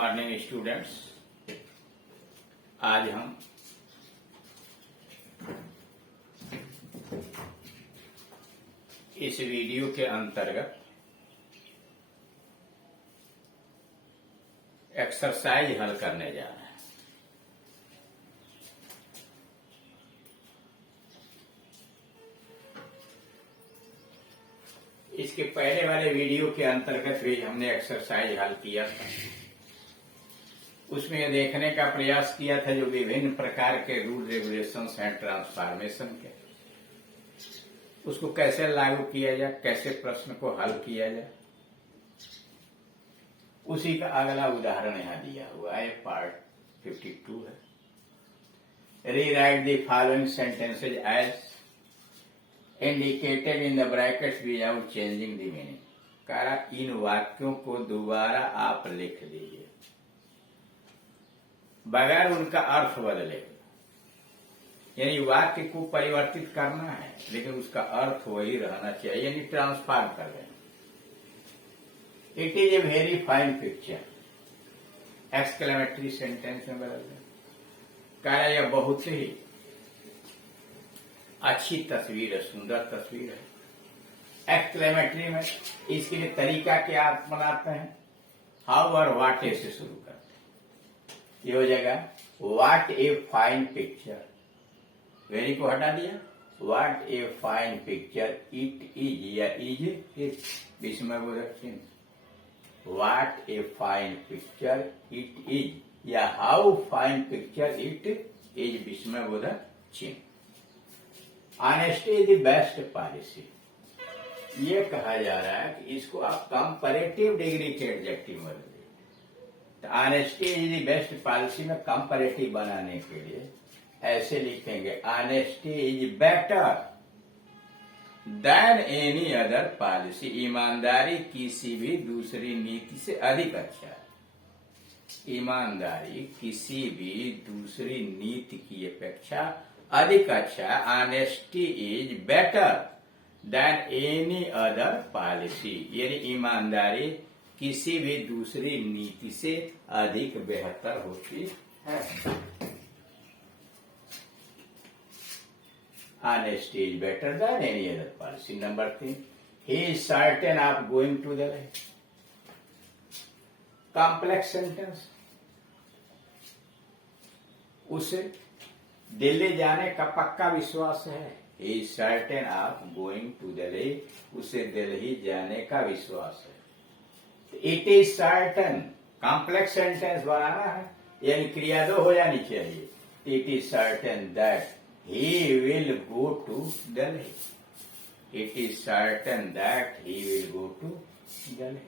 Morning students. आज हम इस वीडियो के अंतर्गत एक्सरसाइज हल करने जा रहे हैं। इसके पहले वाले वीडियो के अंतर्गत भी हमने एक्सरसाइज हल किया था। उसमें यह देखने का प्रयास किया था जो विभिन्न प्रकार के रूल रेगुलेशंस हैं ट्रांसफॉर्मेशन के, उसको कैसे लागू किया जाए, कैसे प्रश्न को हल किया जाए। उसी का अगला उदाहरण यहां दिया हुआ है, पार्ट 52 है। Rewrite the following sentences as indicated in the brackets without changing the meaning. कहा इन वाक्यों को दोबारा आप लिख दीजिए बगैर उनका अर्थ बदले। यानी वाक्य को परिवर्तित करना है लेकिन उसका अर्थ वही रहना चाहिए, यानी ट्रांसफॉर्म कर देना। It is a very fine picture, exclamatory sentence में बदल दें। कहा यह बहुत ही अच्छी तस्वीर है, सुंदर तस्वीर है। एक्सक्लेमेटरी में इसके लिए तरीका क्या आप बनाते हैं, हाउ और वाट से शुरू करते हैं। ये हो जाएगा what a fine picture, very को हटा दिया, what a fine picture it is या इज इट विस्मयबोधक चिन्ह। What a fine picture it is या how fine picture it is विस्मयबोधक चिन्ह। Honesty is the best policy, ये कहा जा रहा है कि इसको आप कंपैरेटिव डिग्री के एडजेक्टिव में बदलिए। तो honesty is the best policy में कंपैरेटिव बनाने के लिए ऐसे लिखेंगे, honesty is better than any other policy. ईमानदारी किसी भी दूसरी नीति से अधिक अच्छा है। ईमानदारी किसी भी दूसरी नीति की अपेक्षा अधिक अच्छा है। Honesty is better than any other policy, यानी ईमानदारी किसी भी दूसरी नीति से अधिक बेहतर होती है। Honesty is better than any other policy. Number 3, he is certain of going to the right. Complex sentence, उसे दिल्ली जाने का पक्का विश्वास है। He is certain of going to Delhi, उसे दिल्ली जाने का विश्वास है। It is certain, complex sentence बनाना है, यानी क्रिया दो हो जानी चाहिए। It is certain that he will go to Delhi. It is certain that he will go to Delhi.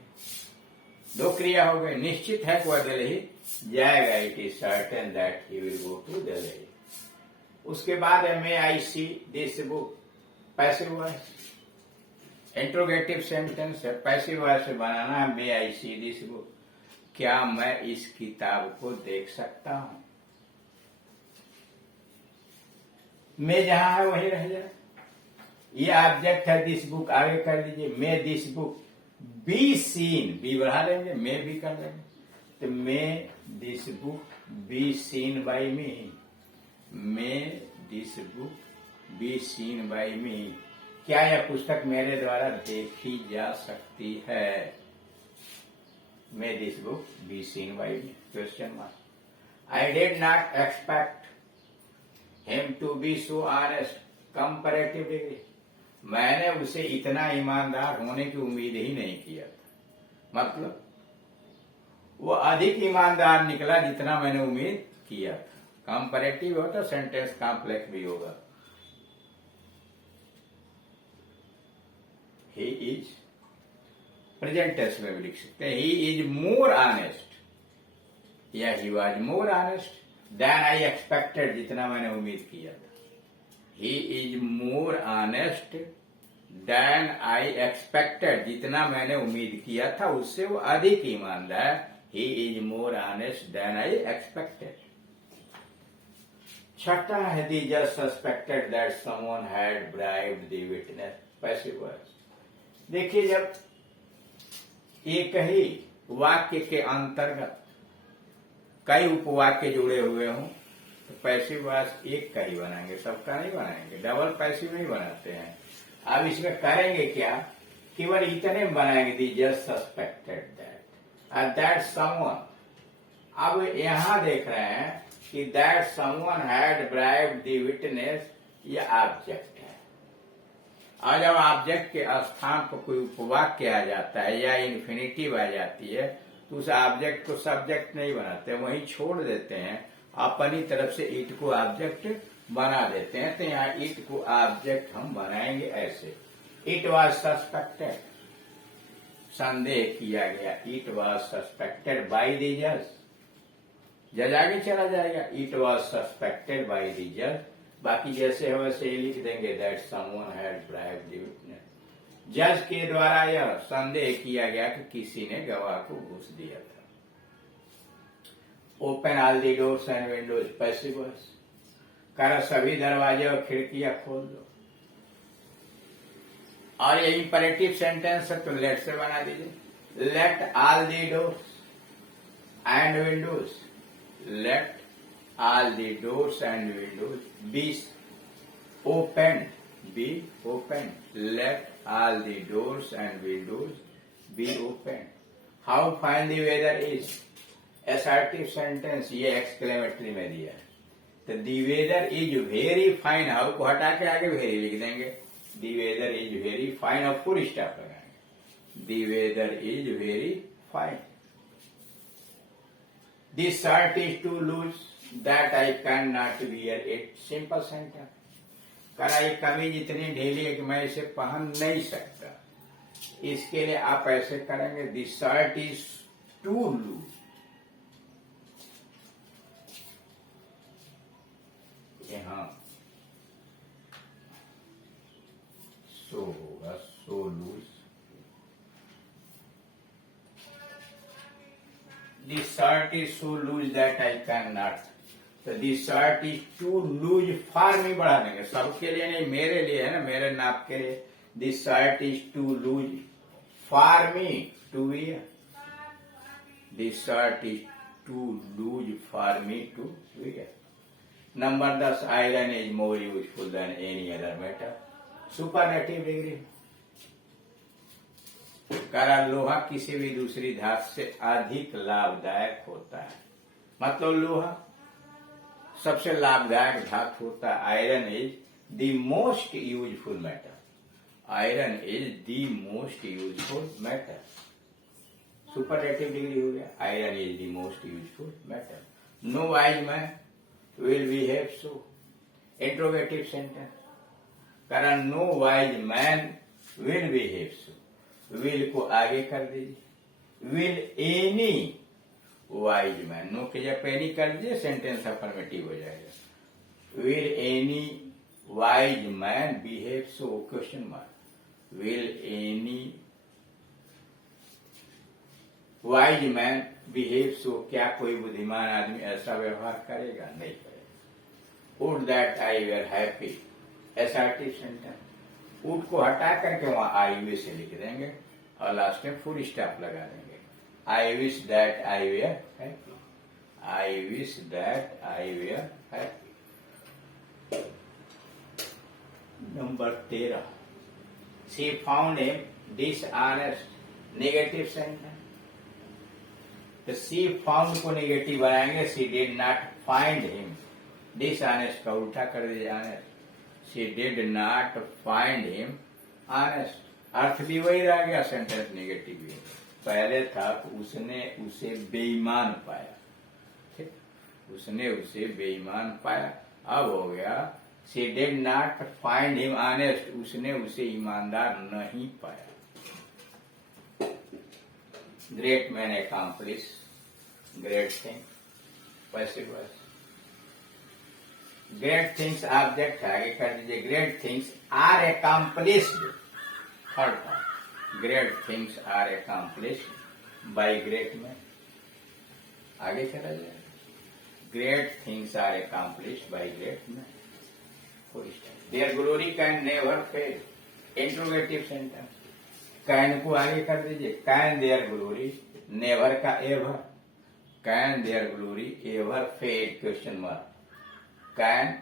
दो क्रिया हो गए, निश्चित है कि वह दिल्ली जाएगा। It is certain that he will go to Delhi. उसके बाद है may I see this book, passive voice. Interrogative sentence है, पैसिव वॉइस से बनाना है may I see this book, क्या मैं इस किताब को देख सकता हूं। मैं जहां है वही रह जाए। ये ऑब्जेक्ट है दिस बुक, आगे कर लीजिए may this book be seen, be बढ़ा देंगे, मे भी कर देंगे। तो may this book be seen by me, may this book be seen by me, क्या यह पुस्तक मेरे द्वारा देखी जा सकती है। May this book be seen by me, question mark. I did not expect him to be so honest, comparative degree, मैंने उसे इतना ईमानदार होने की उम्मीद ही नहीं किया था। मतलब वो अधिक ईमानदार निकला जितना मैंने उम्मीद किया था। कंपैरेटिव हो तो सेंटेंस कॉम्प्लेक्स भी होगा। ही इज प्रेजेंट टेंस में भी लिख सकते हैं, ही इज मोर ऑनेस्ट या he was more honest than I expected, जितना मैंने उम्मीद किया था। He is more honest than I expected, जितना मैंने उम्मीद किया था उससे वो अधिक ईमानदार। He is more honest than I expected. छठा है द जज suspected that someone had bribed the witness, passive voice. देखिए जब एक ही वाक्य के अंतर्गत कई उपवाक्य जुड़े हुए हों तो पैसिव वॉइस एक का ही बनाएंगे, सबका नहीं बनाएंगे, डबल पैसिव नहीं बनाते हैं। अब इसमें करेंगे क्या, केवल इतने बनाएंगे, the just suspected that that someone. अब यहां देख रहे हैं कि that someone had bribed the witness, ये ऑब्जेक्ट है। और जब ऑब्जेक्ट के स्थान पर कोई उपवाक्य आ जाता है या इन्फिनिटिव आ जाती है तो उस ऑब्जेक्ट को सब्जेक्ट नहीं बनाते, वहीं छोड़ देते हैं, अपनी तरफ से इट को ऑब्जेक्ट बना देते हैं। तो यहाँ इट को ऑब्जेक्ट हम बनाएंगे ऐसे, इट वॉज सस्पेक्टेड, संदेह किया गया, it was suspected by the जज, जज आगे चला जाएगा, it was suspected by the जज। बाकी जैसे है वैसे ही लिख देंगे that someone had bribed the witness, जज के द्वारा यह संदेह किया गया कि किसी ने गवाह को घूस दिया था। Open all the doors and Windows, passive voice, करो सभी दरवाजे और खिड़कियां खोल दो। और ये इंपरेटिव सेंटेंस है तो लेट से बना दीजिए, let all the doors and windows, let all the doors and windows be open, be open, let all the doors and windows be open. How fine the weather is, assertive sentence, ये exclamatory में दिया है। तो the weather is very fine, how को हटा के आगे very लिख देंगे, the weather is very fine और फुल स्टॉप लगाएंगे, the weather is very fine. This shirt is too loose that I cannot wear it, simple sentence। करा ये कमीज इतनी ढीली है कि मैं इसे पहन नहीं सकता, इसके लिए आप ऐसे करेंगे, this shirt is too loose, यहां सो होगा, so loose, this shirt is so loose that I can not, तो this shirt is too loose for me बढ़ा देंगे, सबके लिए नहीं, मेरे लिए है ना, मेरे नाप के लिए, this shirt is too loose for me to wear, this shirt is too loose for me to wear. Number 10, iron is more useful than any other metal, superlative degree. कारण लोहा किसी भी दूसरी धातु से अधिक लाभदायक होता है, मतलब लोहा सबसे लाभदायक धातु होता है। Iron is the most useful metal, iron is the most useful metal, superlative degree हो गया, iron is the most useful metal. No wise man will behave so, interrogative sentence, कारण no wise man will behave so, will को आगे कर दीजिए, will any wise man, no के जब any कर दीजिए सेंटेंस अफर्मेटिव हो जाएगा, will any wise man behave so, question mark, will any wise man behave so, क्या कोई बुद्धिमान आदमी ऐसा व्यवहार करेगा, नहीं करेगा। Would that I were happy, assertive sentence, would को हटा करके वहां आई वे से लिख देंगे और लास्ट में फुल स्टॉप लगा देंगे, I wish that I were happy, I wish that I were happy। Number 13, she found him dishonest, negative sentence, तो she found को नेगेटिव बनाएंगे, she did not find him, dishonest का उल्टा कर दीजिए honest, she did not find him honest, अर्थ भी वही रह गया, सेंटेंस नेगेटिव भी, पहले था उसने उसे बेईमान पाया, ठीक, उसने उसे बेईमान पाया, अब हो गया she did not find him honest, उसने उसे ईमानदार नहीं पाया। Great man accomplish great thing, passive voice, great things object आगे कर दीजिए, great things are accomplished, third part, great things are accomplished by great man, आगे चला जाए, great things are accomplished by great man, their glory can never fail, interrogative sentence, can को आगे कर दीजिए, कैन देयर ग्लोरी, नेवर का ever, can their glory ever fade question mark. Can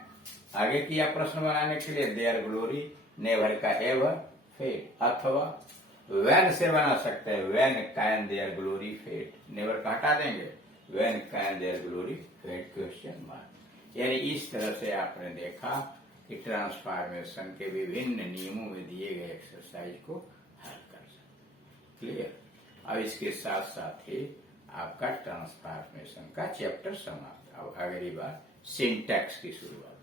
आगे किया प्रश्न बनाने के लिए, देयर ग्लोरी नेवर का एवर फेड, अथवा व्हेन से बना सकते हैं, when can their glory fade, never का हटा देंगे, when can their glory fade question mark. यानी इस तरह से आपने देखा कि ट्रांसफॉर्मेशन के विभिन्न नियमों में दिए गए एक्सरसाइज को हल कर सकते। क्लियर। अब इसके साथ साथ ही आपका ट्रांसफॉर्मेशन का चैप्टर समाप्त। अब अगली बार सिंटैक्स की शुरुआत।